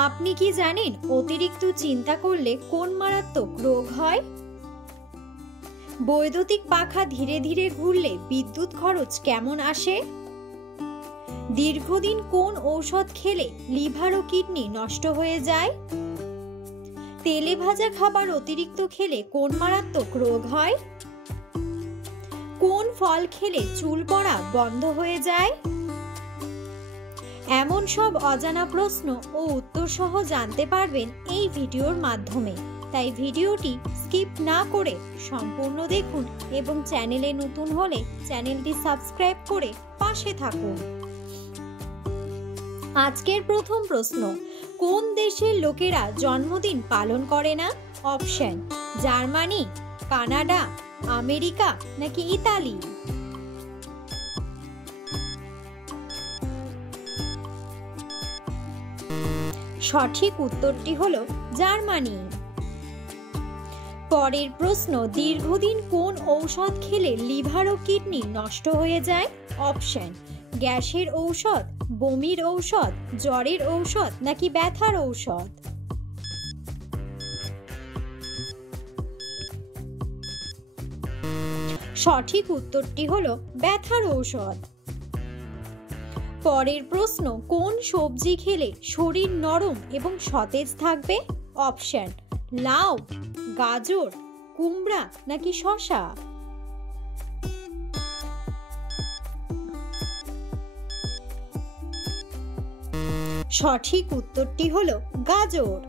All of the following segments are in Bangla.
আপনি কি জানেন অতিরিক্ত চিন্তা করলে কোন মারাত্মক রোগ হয়? বৈদ্যুতিক পাখা ধীরে ধীরে ঘুরলে বিদ্যুৎ খরচ কেমন আসে? দীর্ঘদিন কোন ঔষধ খেলে লিভার ও কিডনি নষ্ট হয়ে যায়? তেলে ভাজা খাবার অতিরিক্ত খেলে কোন মারাত্মক রোগ হয়? কোন ফল খেলে চুল পড়া বন্ধ হয়ে যায়? এমন সব অজানা প্রশ্ন ও উত্তর সহ জানতে পারবেন এই ভিডিওর মাধ্যমে। তাই ভিডিওটি স্কিপ না করে সম্পূর্ণ দেখুন এবং চ্যানেলে নতুন হলে চ্যানেলটি সাবস্ক্রাইব করে পাশে থাকুন। আজকের প্রথম প্রশ্ন, কোন দেশের লোকেরা জন্মদিন পালন করে না? অপশন: জার্মানি, কানাডা, আমেরিকা নাকি ইতালি? সঠিক উত্তরটি হলো জার্মানি। পরের প্রশ্ন, দীর্ঘদিন কোন ঔষধ খেলে লিভার ও কিডনি নষ্ট হয়ে যায়? অপশন: গ্যাসের ঔষধ, বমির ঔষধ, জ্বরের ঔষধ নাকি ব্যথার ঔষধ? সঠিক উত্তরটি হলো ব্যথার ঔষধ। পরের প্রশ্ন, কোন সবজি খেলে শরীর নরম এবং সতেজ থাকবে? অপশন: লাউ, গাজর, কুমড়া নাকি শসা? সঠিক উত্তরটি হলো গাজর।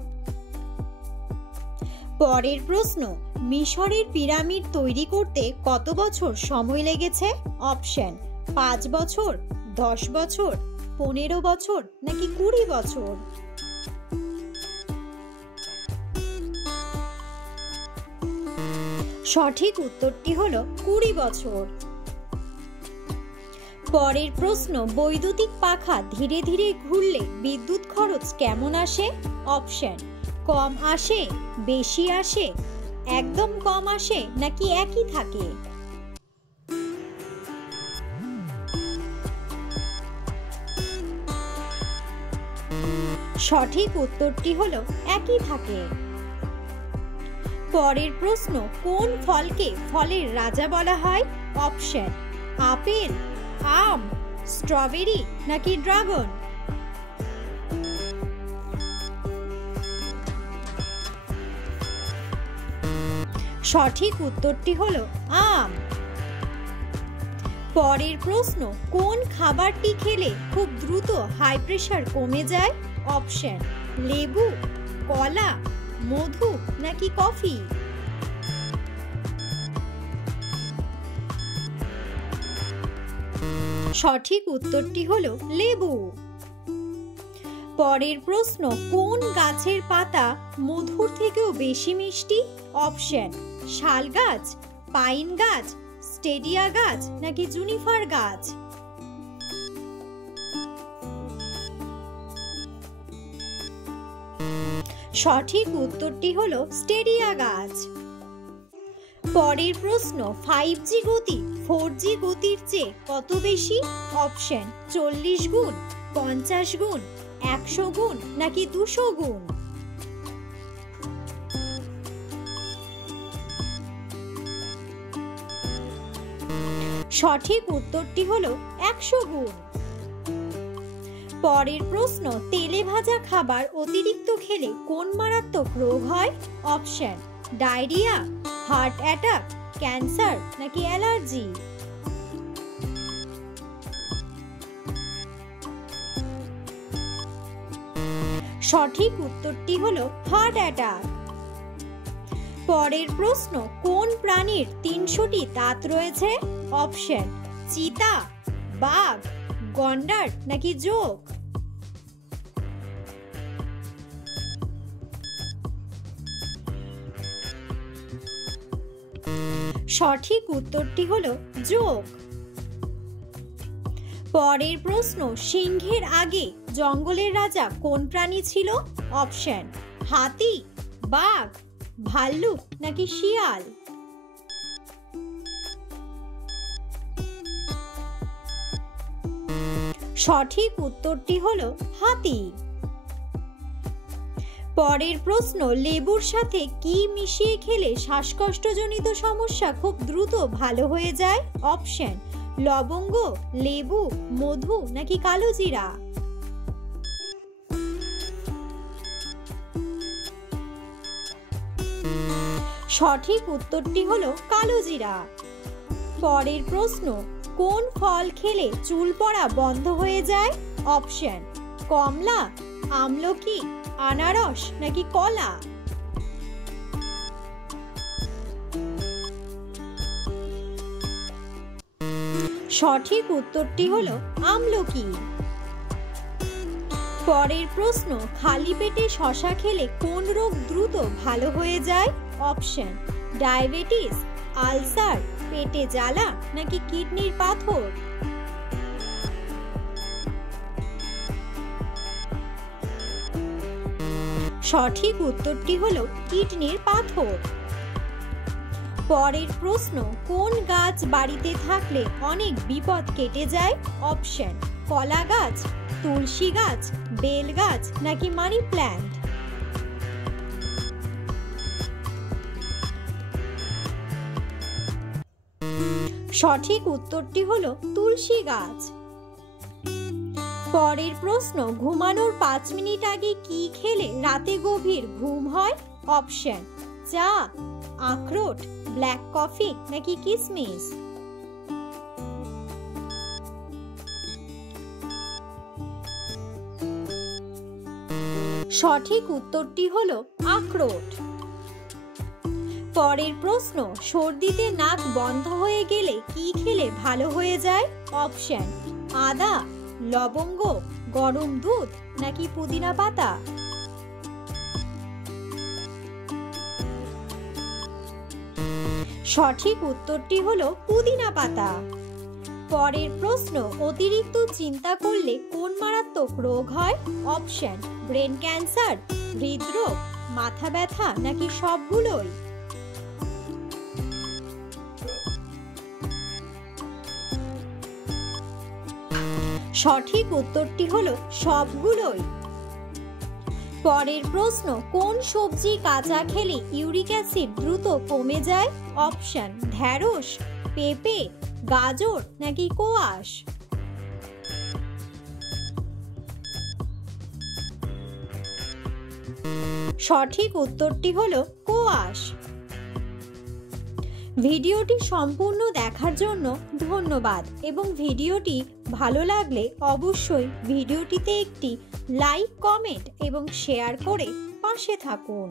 পরের প্রশ্ন, মিশরের পিরামিড তৈরি করতে কত বছর সময় লেগেছে? অপশন: 5 বছর, 10 বছর, 15 বছর নাকি 20 বছর? সঠিক উত্তরটি হলো 20 বছর। পরের প্রশ্ন, বৈদ্যুতিক পাখা ধীরে ধীরে ঘুরলে বিদ্যুৎ খরচ কেমন আসে? অপশন: কম আসে, বেশি আসে, একদম কম আসে নাকি একই থাকে? সঠিক উত্তরটি হলো একই থাকে। পরের প্রশ্ন, কোন ফলকে ফলের রাজা বলা হয়? অপশন: আপেল, আম, স্ট্রবেরি নাকি ড্রাগন? সঠিক উত্তরটি হলো আম। পরের প্রশ্ন, কোন খাবারটি খেলে খুব দ্রুত হাই প্রেশার কমে যায়? অপশন: লেবু, কলা, মধু নাকি কফি? সঠিক উত্তরটি হলো লেবু। পরের প্রশ্ন, কোন গাছের পাতা মধুর থেকেও বেশি মিষ্টি? অপশন: শাল গাছ, পাইন গাছ, স্টেডিয়া গাছ নাকি জুনিফার গাছ? সঠিক উত্তরটি হলো স্টেডিয়া গাছ। পরের প্রশ্ন, 5G গতি 4G গতির চেয়ে কত বেশি? অপশন: 40 গুণ, 50 গুণ, 100 গুণ নাকি 200 গুণ? সঠিক উত্তরটি হলো 100 গুণ। পরের প্রশ্ন, তেলে ভাজা খাবার অতিরিক্ত খেলে কোন মারাত্মক রোগ হয়? Option: diarrhoea, heart attack, cancer নাকি অ্যালার্জি? সঠিক উত্তরটি হলো হার্ট অ্যাটাক। পরের প্রশ্ন, কোন প্রাণীর 300টি দাঁত রয়েছে? অপশন: চিতা, বাঘ, গন্ডার নাকি জোঁক? সঠিক উত্তরটি হলো জোঁক। পরের প্রশ্ন, সিংহের আগে জঙ্গলের রাজা কোন প্রাণী ছিল? অপশন: হাতি, বাঘ, ভাল্লুক নাকি শিয়াল? সঠিক উত্তরটি হলো হাতি। পরের প্রশ্ন, লেবুর সাথে কি মিশিয়ে খেলে শ্বাসকষ্টজনিত সমস্যা খুব দ্রুত ভালো হয়ে যায়? অপশন, লবঙ্গ, লেবু, মধু নাকি কালোজিরা? সঠিক উত্তরটি হলো কালোজিরা। পরের প্রশ্ন, কোন ফল খেলে চুল পড়া বন্ধ হয়ে যায়? অপশন, কমলা, আমলকি, আনারস নাকি কলা? সঠিক উত্তরটি হলো আমলকি। পরের প্রশ্ন, খালি পেটে শসা খেলে কোন রোগ দ্রুত ভালো হয়ে যায়? অপশন, ডায়াবেটিস, আলসার, পেটে জ্বালা নাকি কিডনির পাথর? সঠিক উত্তরটি হলো কিডনির পাথর। পরের প্রশ্ন, কোন গাছ বাড়িতে থাকলে অনেক বিপদ কেটে যায়? অপশন, কলা গাছ, তুলসী গাছ, বেল গাছ নাকি মানি প্ল্যান্ট? সঠিক উত্তরটি হলো তুলসী গাছ। পরের প্রশ্ন, ঘুমানোর 5 মিনিট আগে কি খেলে রাতে গভীর ঘুম হয়? অপশন, চা, আখরোট, ব্ল্যাক কফি নাকি কিশমিশ? সঠিক উত্তরটি হলো আখরোট। পরের প্রশ্ন, সর্দিতে নাক বন্ধ হয়ে গেলে কি খেলে ভালো হয়ে যায়? অপশন, আদা, লবঙ্গ, গরম দুধ নাকি পুদিনা পাতা? সঠিক উত্তরটি হলো পুদিনা পাতা। পরের প্রশ্ন, অতিরিক্ত চিন্তা করলে কোন মারাত্মক রোগ হয়? অপশন, ব্রেন ক্যান্সার, হৃদরোগ, মাথা ব্যথা নাকি সবগুলোই? সঠিক উত্তরটি হলো সবগুলোই। পরের প্রশ্ন, কোন সবজি কাঁচা খেলে ইউরিক অ্যাসিড দ্রুত কমে যায়? অপশন, ঢ্যাঁড়স, পেঁপে, গাজর নাকি কোয়াশ? সঠিক উত্তরটি হলো কোয়াশ। ভিডিওটি সম্পূর্ণ দেখার জন্য ধন্যবাদ এবং ভিডিওটি ভালো লাগলে অবশ্যই ভিডিওটিতে একটি লাইক, কমেন্ট এবং শেয়ার করে পাশে থাকুন।